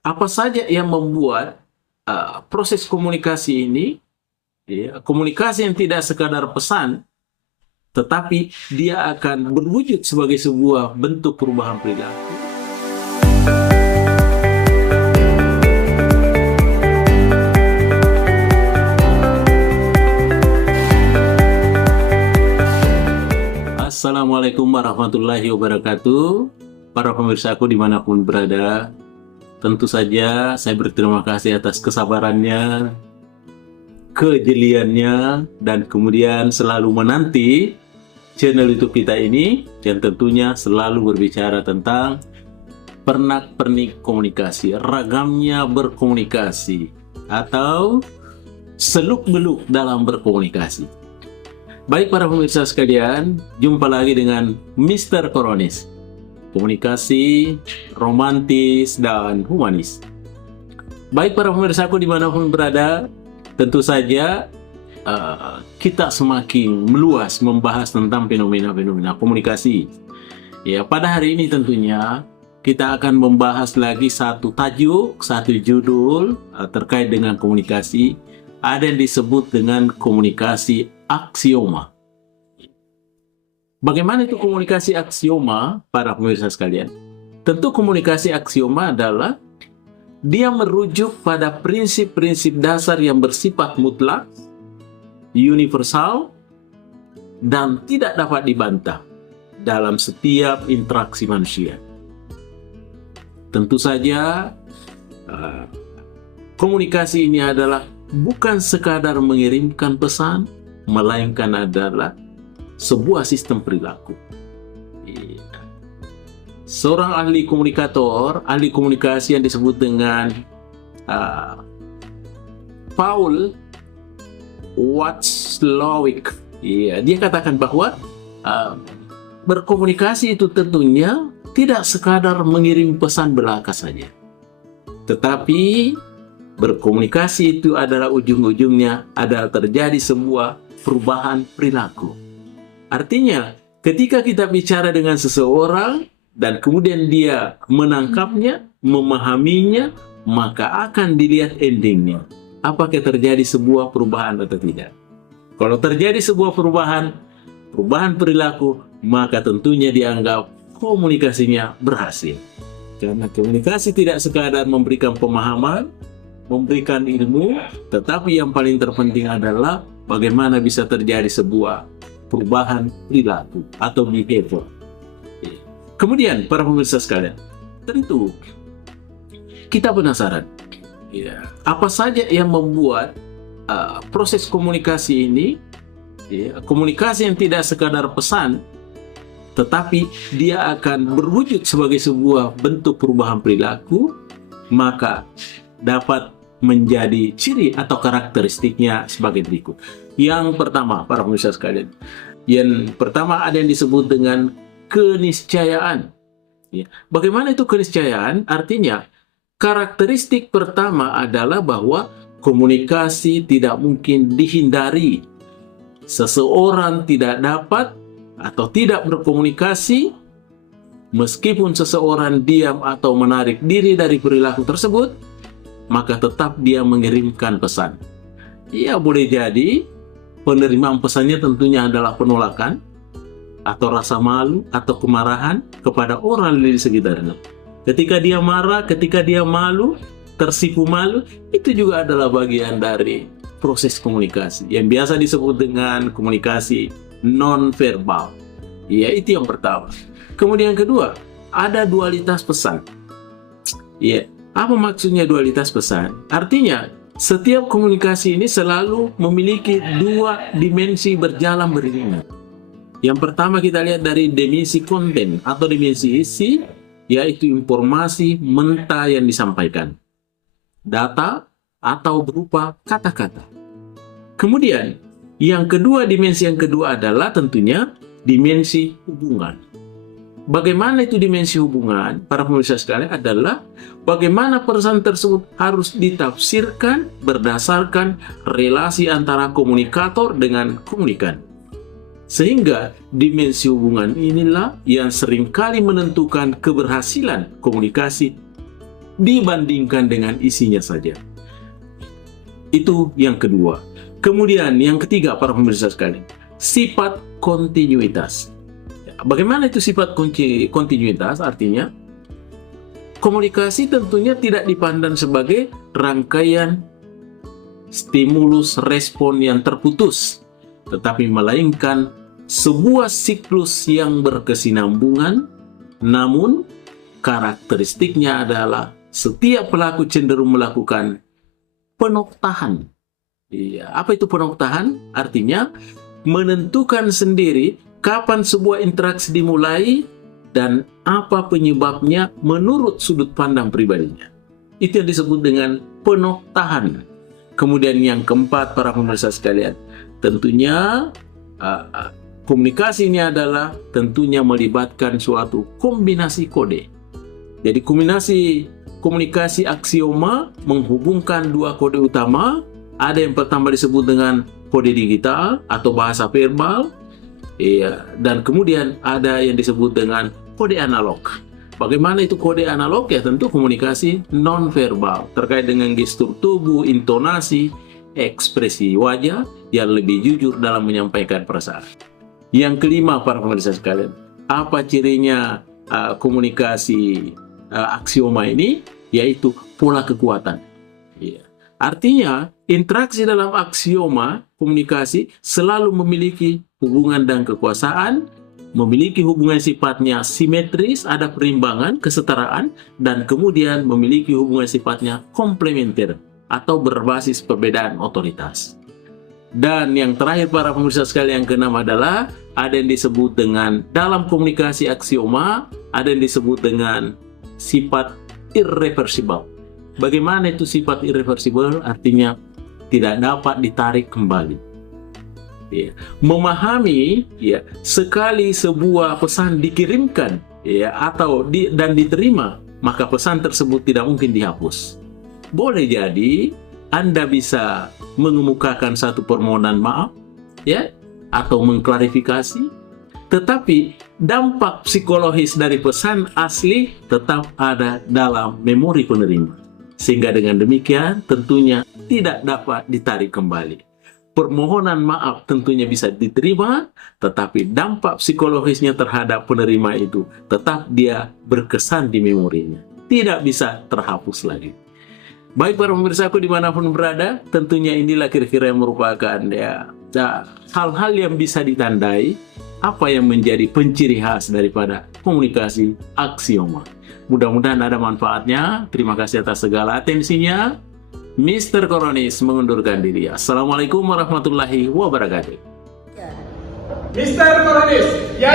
apa saja yang membuat proses komunikasi ini, ya, komunikasi yang tidak sekadar pesan, tetapi dia akan berwujud sebagai sebuah bentuk perubahan perilaku. Assalamualaikum warahmatullahi wabarakatuh. Para pemirsaku dimanapun berada, tentu saja saya berterima kasih atas kesabarannya, kejeliannya, dan kemudian selalu menanti channel YouTube kita ini yang tentunya selalu berbicara tentang pernak-pernik komunikasi, ragamnya berkomunikasi, atau seluk-beluk dalam berkomunikasi. Baik para pemirsa sekalian, jumpa lagi dengan Mr. Koronis. Komunikasi romantis dan humanis. Baik para pemirsaku dimanapun berada, tentu saja kita semakin meluas membahas tentang fenomena-fenomena komunikasi. Ya, pada hari ini tentunya kita akan membahas lagi satu tajuk, satu judul terkait dengan komunikasi. Ada yang disebut dengan komunikasi aksioma. Bagaimana itu komunikasi aksioma, para pemirsa sekalian? Tentu komunikasi aksioma adalah dia merujuk pada prinsip-prinsip dasar yang bersifat mutlak, universal, dan tidak dapat dibantah dalam setiap interaksi manusia. Tentu saja komunikasi ini adalah bukan sekadar mengirimkan pesan, melainkan adalah sebuah sistem perilaku. Seorang ahli komunikator, ahli komunikasi yang disebut dengan Paul Watzlawick, dia katakan bahwa berkomunikasi itu tentunya tidak sekadar mengirim pesan belaka saja, tetapi berkomunikasi itu adalah ujung-ujungnya adalah terjadi sebuah perubahan perilaku. Artinya, ketika kita bicara dengan seseorang dan kemudian dia menangkapnya, memahaminya, maka akan dilihat endingnya. Apakah terjadi sebuah perubahan atau tidak? Kalau terjadi sebuah perubahan perilaku, maka tentunya dianggap komunikasinya berhasil. Karena komunikasi tidak sekadar memberikan pemahaman, memberikan ilmu, tetapi yang paling terpenting adalah bagaimana bisa terjadi sebuah perubahan perilaku atau behavior. Kemudian para pemirsa sekalian, tentu kita penasaran, apa saja yang membuat proses komunikasi ini, komunikasi yang tidak sekadar pesan, tetapi dia akan berwujud sebagai sebuah bentuk perubahan perilaku, maka dapat menjadi ciri atau karakteristiknya sebagai berikut. Yang pertama, para pemirsa sekalian, yang pertama ada yang disebut dengan keniscayaan. Bagaimana itu keniscayaan? Artinya, karakteristik pertama adalah bahwa komunikasi tidak mungkin dihindari. Seseorang tidak dapat atau tidak berkomunikasi meskipun seseorang diam atau menarik diri dari perilaku tersebut, maka tetap dia mengirimkan pesan. Ya, boleh jadi penerimaan pesannya tentunya adalah penolakan atau rasa malu atau kemarahan kepada orang di sekitarnya. Ketika dia marah, ketika dia malu, tersipu malu, itu juga adalah bagian dari proses komunikasi yang biasa disebut dengan komunikasi non-verbal. Ya, itu yang pertama. Kemudian yang kedua, ada dualitas pesan. Ya, apa maksudnya dualitas pesan? Artinya, setiap komunikasi ini selalu memiliki dua dimensi berjalan beriringan. Yang pertama kita lihat dari dimensi konten atau dimensi isi, yaitu informasi mentah yang disampaikan, data atau berupa kata-kata. Kemudian, dimensi yang kedua adalah tentunya dimensi hubungan. Bagaimana itu dimensi hubungan, para pemirsa sekalian, adalah bagaimana pesan tersebut harus ditafsirkan berdasarkan relasi antara komunikator dengan komunikan. Sehingga dimensi hubungan inilah yang seringkali menentukan keberhasilan komunikasi dibandingkan dengan isinya saja. Itu yang kedua. Kemudian yang ketiga, para pemirsa sekalian, sifat kontinuitas. Bagaimana itu sifat kontinuitas? Artinya, komunikasi tentunya tidak dipandang sebagai rangkaian stimulus respon yang terputus, tetapi melainkan sebuah siklus yang berkesinambungan, namun karakteristiknya adalah setiap pelaku cenderung melakukan penoktahan. Iya, apa itu penoktahan? Artinya menentukan sendiri kapan sebuah interaksi dimulai dan apa penyebabnya menurut sudut pandang pribadinya. Itu yang disebut dengan penoktahan. Kemudian yang keempat, para pemirsa sekalian, tentunya komunikasi ini adalah tentunya melibatkan suatu kombinasi kode. Jadi komunikasi aksioma menghubungkan dua kode utama. Ada yang pertama disebut dengan kode digital atau bahasa verbal, dan kemudian ada yang disebut dengan kode analog. Bagaimana itu kode analog? Ya tentu komunikasi non-verbal terkait dengan gestur tubuh, intonasi, ekspresi wajah yang lebih jujur dalam menyampaikan perasaan. Yang kelima, para pemirsa sekalian, apa cirinya komunikasi aksioma ini? Yaitu pola kekuatan. Artinya, interaksi dalam aksioma komunikasi selalu memiliki hubungan dan kekuasaan, memiliki hubungan sifatnya simetris, ada perimbangan, kesetaraan, dan kemudian memiliki hubungan sifatnya komplementer atau berbasis perbedaan otoritas. Dan yang terakhir, para pemirsa sekalian, yang keenam adalah ada yang disebut dengan dalam komunikasi aksioma, ada yang disebut dengan sifat irreversibel. Bagaimana itu sifat irreversibel? Artinya tidak dapat ditarik kembali. Memahami, sekali sebuah pesan dikirimkan, dan diterima, maka pesan tersebut tidak mungkin dihapus. Boleh jadi Anda bisa mengemukakan satu permohonan maaf, atau mengklarifikasi, tetapi dampak psikologis dari pesan asli tetap ada dalam memori penerima. Sehingga dengan demikian tentunya tidak dapat ditarik kembali. Permohonan maaf tentunya bisa diterima, tetapi dampak psikologisnya terhadap penerima itu tetap dia berkesan di memorinya. Tidak bisa terhapus lagi. Baik para pemirsaku dimanapun berada, tentunya inilah kira-kira yang merupakan hal-hal yang bisa ditandai apa yang menjadi penciri khas daripada komunikasi aksioma. Mudah-mudahan ada manfaatnya. Terima kasih atas segala atensinya. Mr. Koronis mengundurkan diri. Assalamualaikum warahmatullahi wabarakatuh. Mr. Koronis, ya.